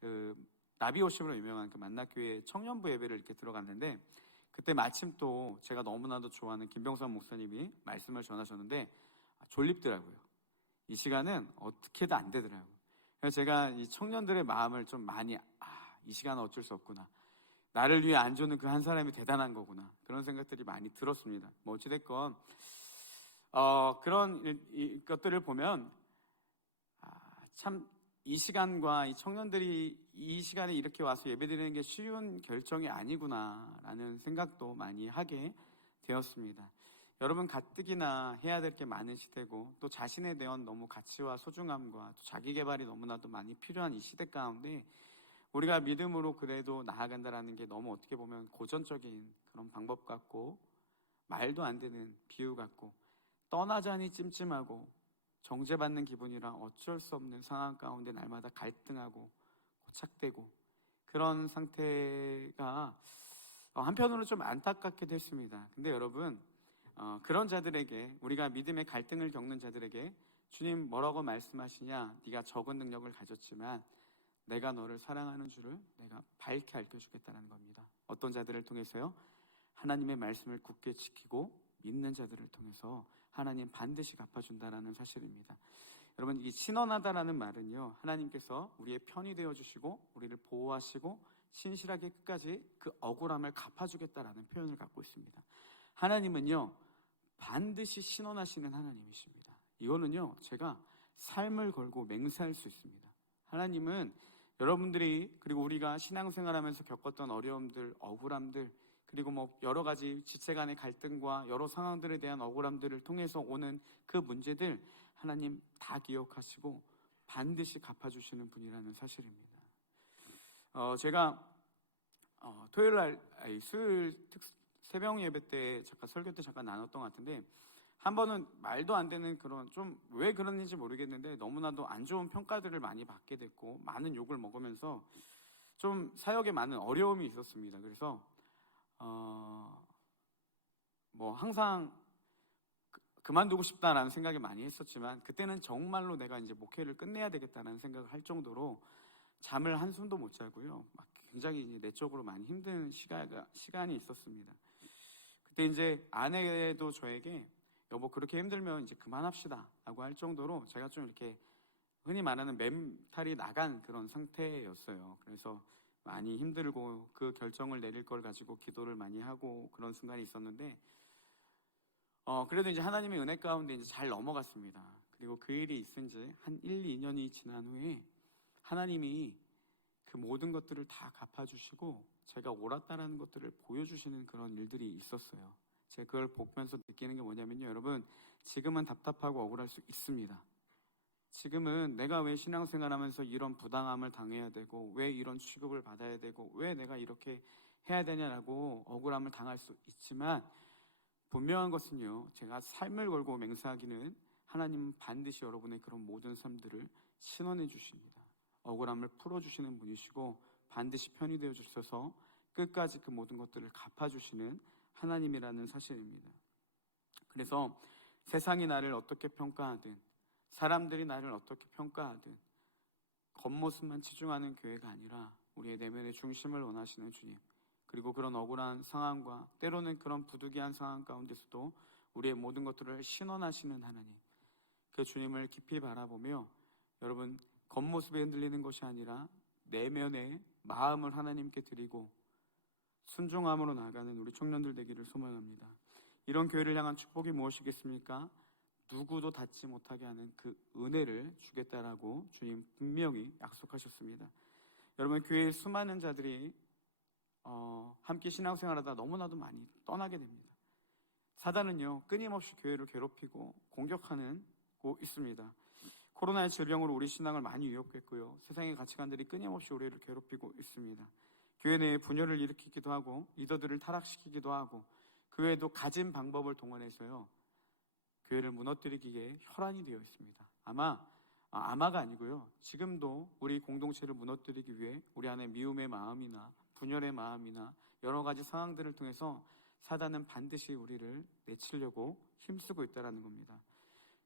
그 나비오심으로 유명한 그 만나교회 청년부 예배를 이렇게 들어갔는데 그때 마침 또 제가 너무나도 좋아하는 김병선 목사님이 말씀을 전하셨는데 졸립더라고요. 이 시간은 어떻게든 안 되더라고요. 그래서 제가 이 청년들의 마음을 좀 많이 이 시간은 어쩔 수 없구나, 나를 위해 안주는 그 한 사람이 대단한 거구나, 그런 생각들이 많이 들었습니다. 뭐 어찌됐건 그런 것들을 보면 참 이 시간과 이 청년들이 이 시간에 이렇게 와서 예배드리는 게 쉬운 결정이 아니구나라는 생각도 많이 하게 되었습니다. 여러분, 가뜩이나 해야 될 게 많은 시대고 또 자신에 대한 너무 가치와 소중함과 또 자기 개발이 너무나도 많이 필요한 이 시대 가운데 우리가 믿음으로 그래도 나아간다라는 게 너무 어떻게 보면 고전적인 그런 방법 같고 말도 안 되는 비유 같고 떠나자니 찜찜하고 정죄받는 기분이라 어쩔 수 없는 상황 가운데 날마다 갈등하고 고착되고 그런 상태가 한편으로는 좀 안타깝게 됐습니다. 근데 여러분, 그런 자들에게, 우리가 믿음의 갈등을 겪는 자들에게 주님 뭐라고 말씀하시냐, 네가 적은 능력을 가졌지만 내가 너를 사랑하는 줄을 내가 밝게 알려주겠다는 겁니다. 어떤 자들을 통해서요? 하나님의 말씀을 굳게 지키고 믿는 자들을 통해서 하나님 반드시 갚아준다라는 사실입니다. 여러분, 이 신원하다라는 말은요, 하나님께서 우리의 편이 되어주시고 우리를 보호하시고 신실하게 끝까지 그 억울함을 갚아주겠다라는 표현을 갖고 있습니다. 하나님은요, 반드시 신원하시는 하나님이십니다. 이거는요, 제가 삶을 걸고 맹세할 수 있습니다. 하나님은 여러분들이, 그리고 우리가 신앙생활하면서 겪었던 어려움들, 억울함들, 그리고 뭐 여러 가지 지체 간의 갈등과 여러 상황들에 대한 억울함들을 통해서 오는 그 문제들 하나님 다 기억하시고 반드시 갚아주시는 분이라는 사실입니다. 제가 토요일 날, 수요일 새벽 예배 때 잠깐 설교 때 잠깐 나눴던 것 같은데, 한 번은 말도 안 되는 그런, 좀 왜 그런지 모르겠는데 너무나도 안 좋은 평가들을 많이 받게 됐고 많은 욕을 먹으면서 좀 사역에 많은 어려움이 있었습니다. 그래서 뭐 항상 그만두고 싶다라는 생각을 많이 했었지만, 그때는 정말로 내가 이제 목회를 끝내야 되겠다는 생각을 할 정도로 잠을 한숨도 못 자고요. 막 굉장히 이제 내적으로 많이 힘든 시간이 있었습니다. 그때 이제 아내도 저에게 여보 그렇게 힘들면 이제 그만합시다 라고 할 정도로 제가 좀 이렇게 흔히 말하는 멘탈이 나간 그런 상태였어요. 그래서 많이 힘들고 그 결정을 내릴 걸 가지고 기도를 많이 하고 그런 순간이 있었는데, 그래도 이제 하나님의 은혜 가운데 이제 잘 넘어갔습니다. 그리고 그 일이 있은 지 한 1, 2년이 지난 후에 하나님이 그 모든 것들을 다 갚아주시고 제가 옳았다라는 것들을 보여주시는 그런 일들이 있었어요. 제가 그걸 보면서 느끼는 게 뭐냐면요, 여러분, 지금은 답답하고 억울할 수 있습니다. 지금은 내가 왜 신앙생활하면서 이런 부당함을 당해야 되고 왜 이런 취급을 받아야 되고 왜 내가 이렇게 해야 되냐라고 억울함을 당할 수 있지만, 분명한 것은요, 제가 삶을 걸고 맹세하기는 하나님은 반드시 여러분의 그런 모든 삶들을 신원해 주십니다. 억울함을 풀어주시는 분이시고 반드시 편이 되어 주셔서 끝까지 그 모든 것들을 갚아주시는 하나님이라는 사실입니다. 그래서 세상이 나를 어떻게 평가하든 사람들이 나를 어떻게 평가하든 겉모습만 치중하는 교회가 아니라 우리의 내면의 중심을 원하시는 주님, 그리고 그런 억울한 상황과 때로는 그런 부득이한 상황 가운데서도 우리의 모든 것들을 신원하시는 하나님, 그 주님을 깊이 바라보며 여러분 겉모습에 흔들리는 것이 아니라 내면의 마음을 하나님께 드리고 순종함으로 나아가는 우리 청년들 되기를 소망합니다. 이런 교회를 향한 축복이 무엇이겠습니까? 누구도 닿지 못하게 하는 그 은혜를 주겠다라고 주님 분명히 약속하셨습니다. 여러분, 교회의 수많은 자들이 함께 신앙생활하다 너무나도 많이 떠나게 됩니다. 사단은요, 끊임없이 교회를 괴롭히고 공격하고 있습니다. 코로나의 질병으로 우리 신앙을 많이 위협했고요, 세상의 가치관들이 끊임없이 우리를 괴롭히고 있습니다. 교회 내에 분열을 일으키기도 하고 리더들을 타락시키기도 하고, 그 외에도 가진 방법을 동원해서요 교회를 무너뜨리기에 혈안이 되어 있습니다. 아마가 아니고요, 지금도 우리 공동체를 무너뜨리기 위해 우리 안에 미움의 마음이나 분열의 마음이나 여러 가지 상황들을 통해서 사단은 반드시 우리를 내치려고 힘쓰고 있다는 겁니다.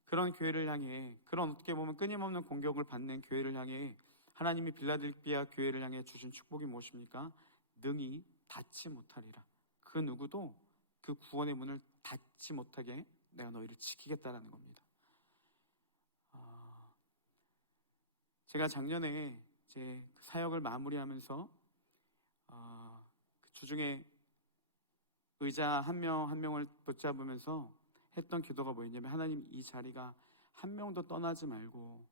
그런 교회를 향해, 그런 어떻게 보면 끊임없는 공격을 받는 교회를 향해 하나님이 빌라델피아 교회를 향해 주신 축복이 무엇입니까? 능히 닫지 못하리라. 그 누구도 그 구원의 문을 닫지 못하게 내가 너희를 지키겠다라는 겁니다. 제가 작년에 제 사역을 마무리하면서 그 주중에 의자 한 명 한 명을 붙잡으면서 했던 기도가 뭐였냐면, 하나님, 이 자리가 한 명도 떠나지 말고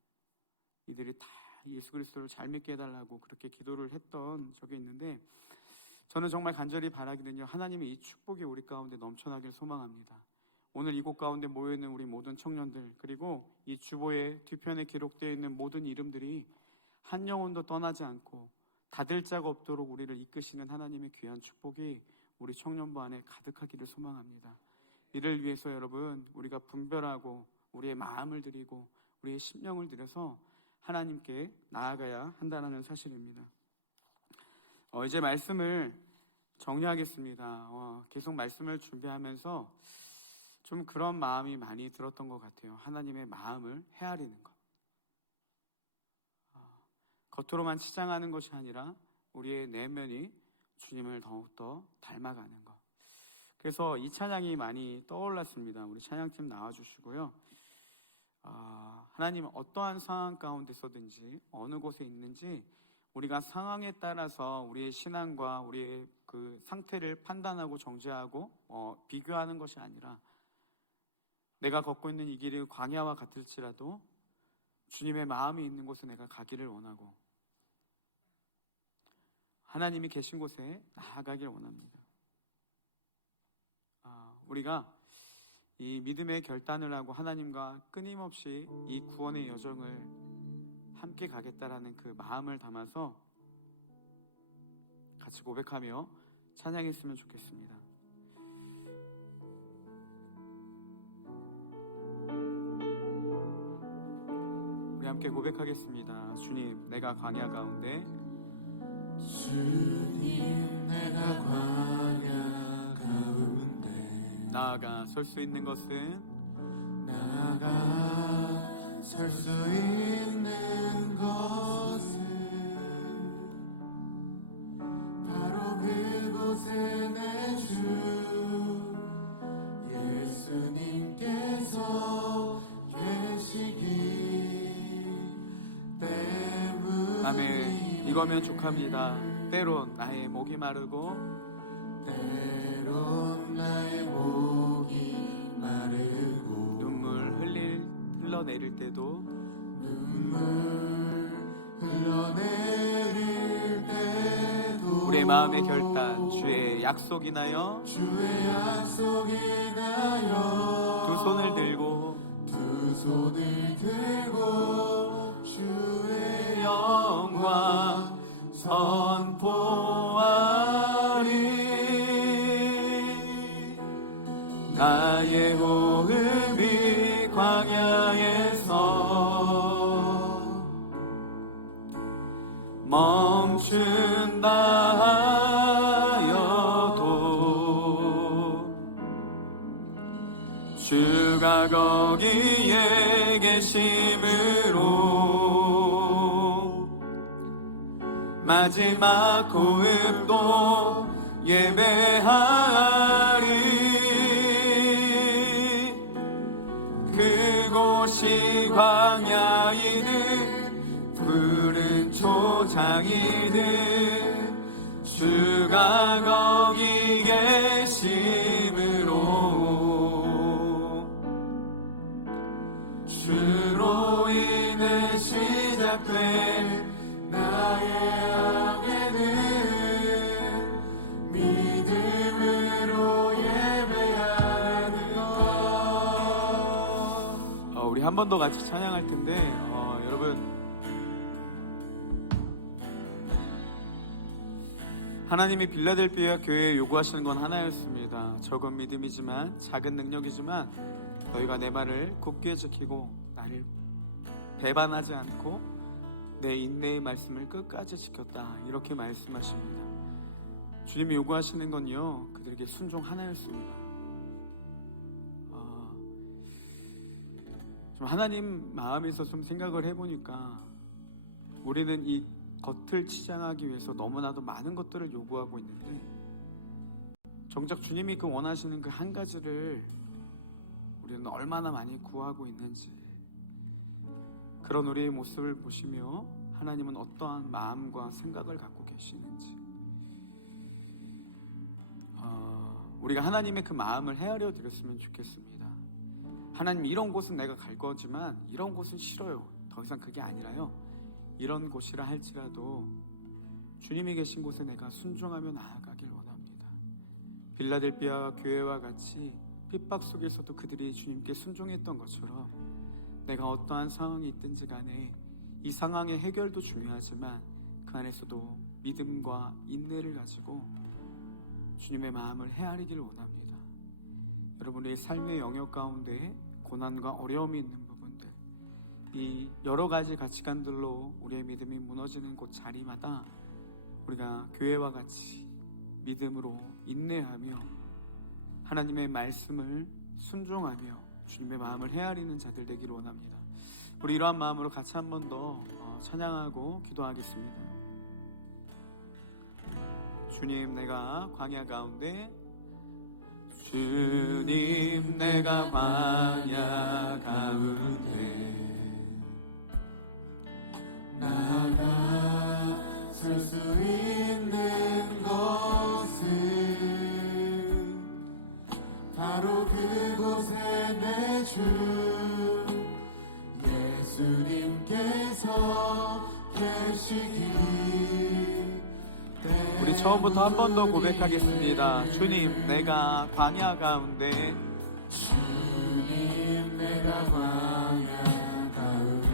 이들이 다 예수 그리스도를 잘 믿게 해달라고 그렇게 기도를 했던 적이 있는데, 저는 정말 간절히 바라기는요, 하나님의 이 축복이 우리 가운데 넘쳐나길 소망합니다. 오늘 이곳 가운데 모여있는 우리 모든 청년들, 그리고 이 주보의 뒤편에 기록되어 있는 모든 이름들이 한 영혼도 떠나지 않고 닫을 자가 없도록 우리를 이끄시는 하나님의 귀한 축복이 우리 청년부 안에 가득하기를 소망합니다. 이를 위해서 여러분, 우리가 분별하고 우리의 마음을 드리고 우리의 심령을 들여서 하나님께 나아가야 한다는 사실입니다. 이제 말씀을 정리하겠습니다. 계속 말씀을 준비하면서 좀 그런 마음이 많이 들었던 것 같아요. 하나님의 마음을 헤아리는 것. 겉으로만 치장하는 것이 아니라 우리의 내면이 주님을 더욱더 닮아가는 것. 그래서 이 찬양이 많이 떠올랐습니다. 우리 찬양팀 나와주시고요. 하나님 어떠한 상황 가운데서든지 어느 곳에 있는지 우리가 상황에 따라서 우리의 신앙과 우리의 그 상태를 판단하고 정죄하고 비교하는 것이 아니라, 내가 걷고 있는 이 길이 광야와 같을지라도 주님의 마음이 있는 곳에 내가 가기를 원하고 하나님이 계신 곳에 나아가길 원합니다. 우리가 이 믿음의 결단을 하고 하나님과 끊임없이 이 구원의 여정을 함께 가겠다라는 그 마음을 담아서 같이 고백하며 찬양했으면 좋겠습니다. 우리 함께 고백하겠습니다. 주님, 내가 광야 가운데 주님 내가 광야 가운데 나아가 설 수 있는 것은 나아가 설 수 있는 것은 바로 그곳에 내 주 예수님께서 계시기 때문에 아멘. 이거면 족합니다. 때론 나의 목이 마르고 때론 나의 목이 마르고 눈물 흘러내릴 때도 눈물 흘러내릴 때도 우리의 마음의 결단 주의 약속이나요 주의 약속이나요 두 손을 들고 주의 영광 선포하리. 나의 호흡이 광야에서 멈춘다 하여도 주가 거기에 계심으로 마지막 호흡도 예배하리. 그곳이 광야이든 푸른 초장이든 주가 거기 계심으로 주로 인해 시작된 나의 악에는 믿음으로 예배하는 것. 우리 한 번 더 같이 찬양할 텐데 여러분 하나님이 빌라델피아 교회에 요구하시는 건 하나였습니다. 적은 믿음이지만 작은 능력이지만 너희가 내 말을 굳게 지키고 나를 배반하지 않고 내 인내의 말씀을 끝까지 지켰다. 이렇게 말씀하십니다. 주님이 요구하시는 건요 그들에게 순종 하나였습니다. 좀 하나님 마음에서 좀 생각을 해보니까 우리는 이 겉을 치장하기 위해서 너무나도 많은 것들을 요구하고 있는데 정작 주님이 그 원하시는 그 한 가지를 우리는 얼마나 많이 구하고 있는지 그런 우리의 모습을 보시며 하나님은 어떠한 마음과 생각을 갖고 계시는지 우리가 하나님의 그 마음을 헤아려 드렸으면 좋겠습니다. 하나님 이런 곳은 내가 갈 거지만 이런 곳은 싫어요. 더 이상 그게 아니라요. 이런 곳이라 할지라도 주님이 계신 곳에 내가 순종하며 나아가길 원합니다. 빌라델피아 교회와 같이 핍박 속에서도 그들이 주님께 순종했던 것처럼 내가 어떠한 상황이 있든지 간에 이 상황의 해결도 중요하지만 그 안에서도 믿음과 인내를 가지고 주님의 마음을 헤아리길 원합니다. 여러분의 삶의 영역 가운데 고난과 어려움이 있는 부분들, 이 여러 가지 가치관들로 우리의 믿음이 무너지는 곳 자리마다 우리가 교회와 같이 믿음으로 인내하며 하나님의 말씀을 순종하며 주님의 마음을 헤아리는 자들 되기를 원합니다. 우리 이러한 마음으로 같이 한 번 더 찬양하고 기도하겠습니다. 주님, 내가 광야 가운데 주님, 내가 광야 가운데 나가 설 수 있는 것은 바로 그곳에 내 주 예수님께서 계시기 때문에 우리 처음부터 한 번 더 고백하겠습니다. 주님, 내가 광야 가운데 주님 내가 광야 가운데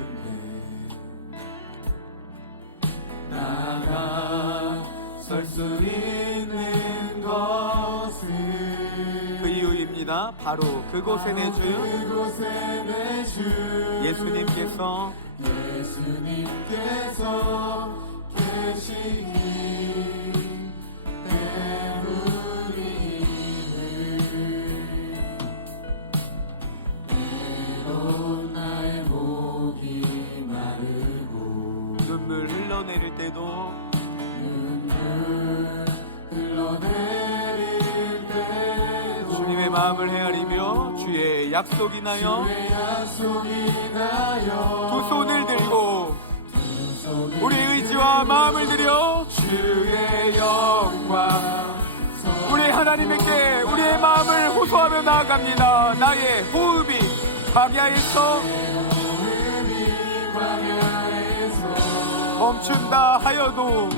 나가 설 수 있는 것은 그 이유입니다. 바로 그곳에 내주 예수님께서 계시기 때문이네. 나의 목이 마르고 눈물 흘러내릴 때도 주님의 마음을 헤아리며 주의 약속이 나여 두 손을 들고 우리의 의지와 마음을 들여 주의 영광 우리 하나님께 우리의 마음을 호소하며 나아갑니다. 나의 호흡이 광야에서 멈춘다 하여도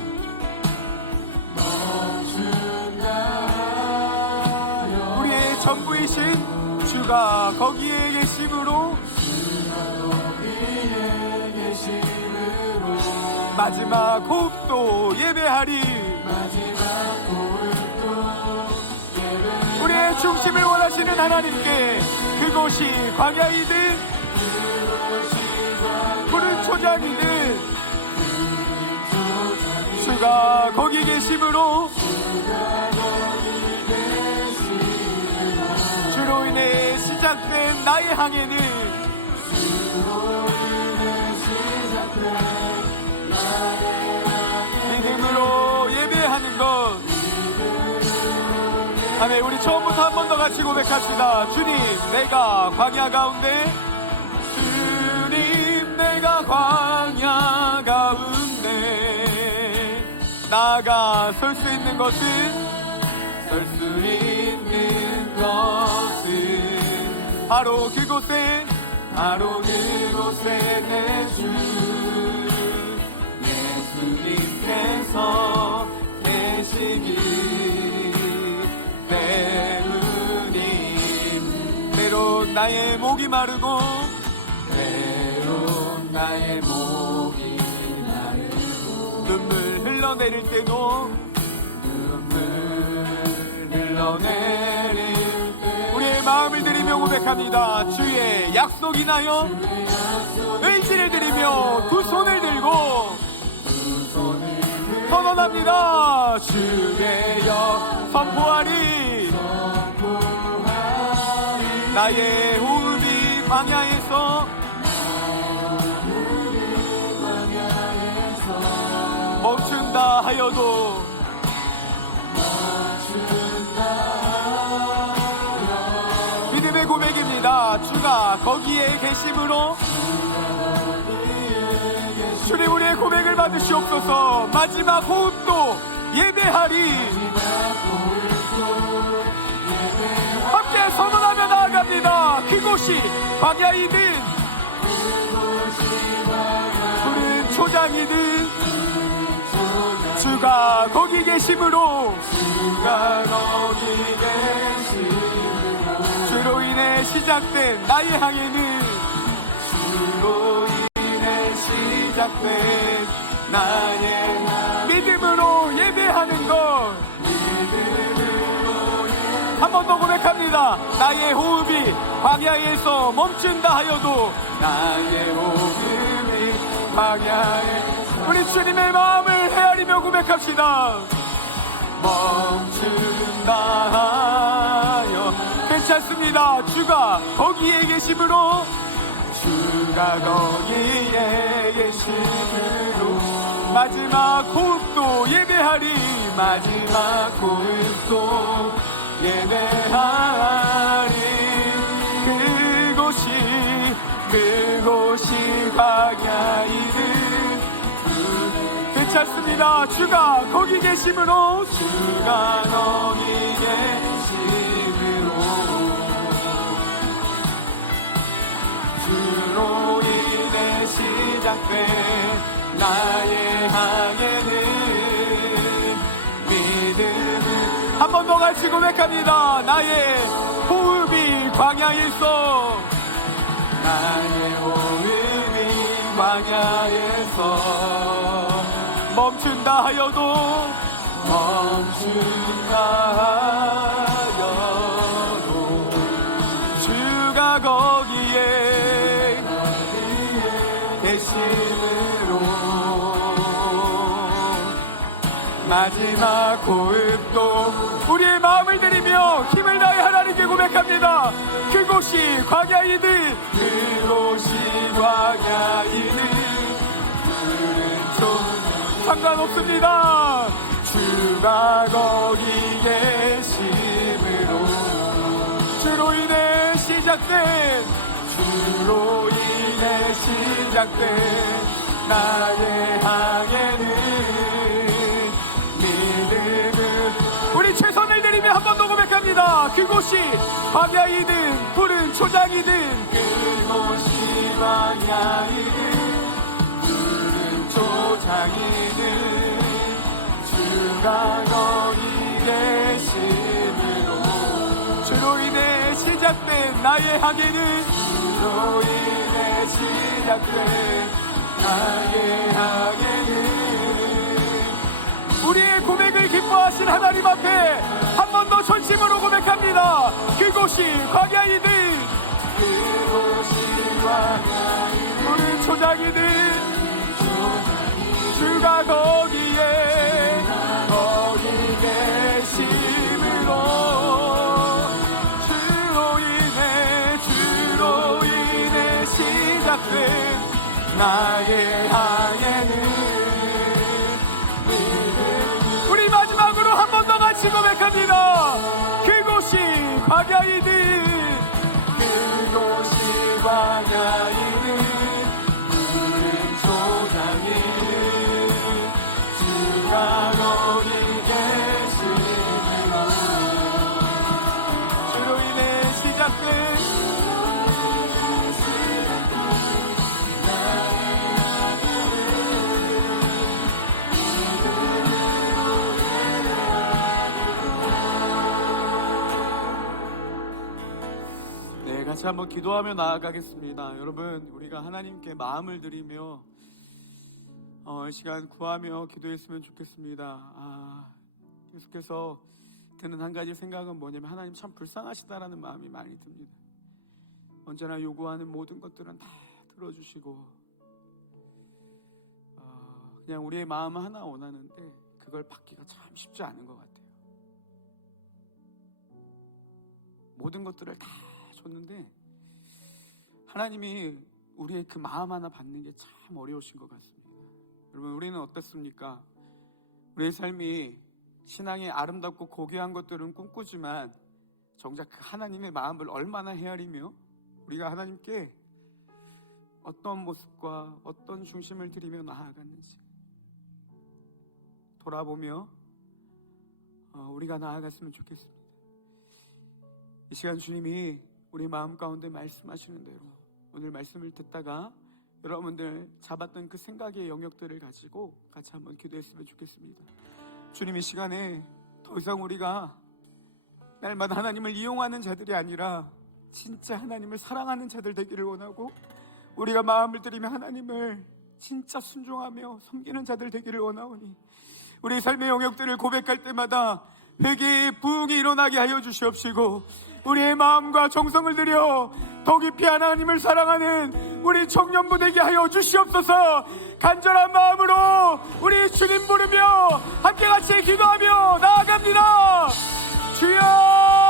우리의 전부이신 주가 거기에 계심으로 마지막 호흡도 예배하리. 우리의 중심을 원하시는 하나님께 그곳이 광야이든 푸른 초장이든 주가 거기 계심으로 주로 인해 시작된 나의 항해는 믿음으로 예배하는 것. 아멘. 우리 처음부터 한 번 더 같이 고백합시다. 주님, 내가 광야 가운데 주님, 내가 광야 가운데 나가 설 수 있는 것은 바로 그곳에 내 주 예수님께서 계시기 때문이. 때론 나의 목이 마르고 눈물 흘러내릴 때도 우리의 마음을 드리며 고백합니다. 주의 약속이 나여 의지를 드리며 두 손을 들고 선언합니다. 주의 영 선포하리. 나의 호흡이 광야에서 멈춘다 하여도 믿음의 고백입니다. 주가 거기에 계심으로 주님 우리의 고백을 받으시옵소서. 마지막 호흡도 예배하리. 함께 선언하며 나아갑니다. 그곳이 광야이든 푸른 초장이든 주가 거기 계심으로 주로 인해 시작된 나의 항해는 믿음으로 예배하는 것. 한 번 더 고백합니다. 나의 호흡이 광야에서 멈춘다 하여도 나의 호흡이 광야에 우리 주님의 마음을 헤아리며 고백합시다. 멈춘다 하여 괜찮습니다. 주가 거기에 계심으로 마지막 호흡도 예배하리. 마지막 호흡도 예배하리. 그곳이 광야이든 괜찮습니다. 주가 거기 계심으로 주로 인해 시작된 나의 항해는 믿음은 한 번 더 같이 고백합니다. 나의 호흡이 광야에서 멈춘다 하여도 멈춘다하여도 주가 거기에 계심으로 마지막 호흡도 우리의 마음을 들이며 힘을 다해 하나님께 고백합니다. 그곳이 광야이든 그곳이 광야이든 상관없습니다. 주가 거기 계심으로 주로 인해 시작된 나의 항해는 믿음은 우리 최선을 들이며 한 번 더 고백합니다. 그곳이 광야이든 푸른 초장이든 그곳이 광야이든 조장이는 주가 거기 계심으로 주로 인해 시작된 나의 항해는 주로 인해 시작된 나의 항해는 우리의 고백을 기뻐하신 하나님 앞에 한 번 더 전심으로 고백합니다. 그곳이 광야이든 그곳이 광야이든 푸른 초장이든 주가 거기에 거기 계심으로 주로 인해 시작된 나의 항해는 우리 마지막으로 한 번 더 같이 고백합니다. 그곳이 광야이든 그곳이 광야이든 푸른 초장이든 주가 거기 계심으로 주로 인해 시작된 네, 같이 한번 기도하며 나아가겠습니다. 여러분, 우리가 하나님께 마음을 드리며 이 시간 구하며 기도했으면 좋겠습니다. 계속해서 드는 한 가지 생각은 뭐냐면 하나님 참 불쌍하시다라는 마음이 많이 듭니다. 언제나 요구하는 모든 것들은 다 들어주시고 그냥 우리의 마음 하나 원하는데 그걸 받기가 참 쉽지 않은 것 같아요. 모든 것들을 다 줬는데 하나님이 우리의 그 마음 하나 받는 게 참 어려우신 것 같습니다. 여러분, 우리는 어떻습니까? 우리의 삶이 신앙이 아름답고 고귀한 것들은 꿈꾸지만 정작 그 하나님의 마음을 얼마나 헤아리며 우리가 하나님께 어떤 모습과 어떤 중심을 들이며 나아갔는지 돌아보며 우리가 나아갔으면 좋겠습니다. 이 시간 주님이 우리 마음 가운데 말씀하시는 대로 오늘 말씀을 듣다가 여러분들 잡았던 그 생각의 영역들을 가지고 같이 한번 기도했으면 좋겠습니다. 주님, 이 시간에 더 이상 우리가 날마다 하나님을 이용하는 자들이 아니라 진짜 하나님을 사랑하는 자들 되기를 원하고 우리가 마음을 들이며 하나님을 진짜 순종하며 섬기는 자들 되기를 원하오니 우리 삶의 영역들을 고백할 때마다 회개의 부흥이 일어나게 하여 주시옵시고 우리의 마음과 정성을 들여 더 깊이 하나님을 사랑하는 우리 청년부 되게 하여 주시옵소서. 간절한 마음으로 우리 주님 부르며 함께 같이 기도하며 나아갑니다. 주여!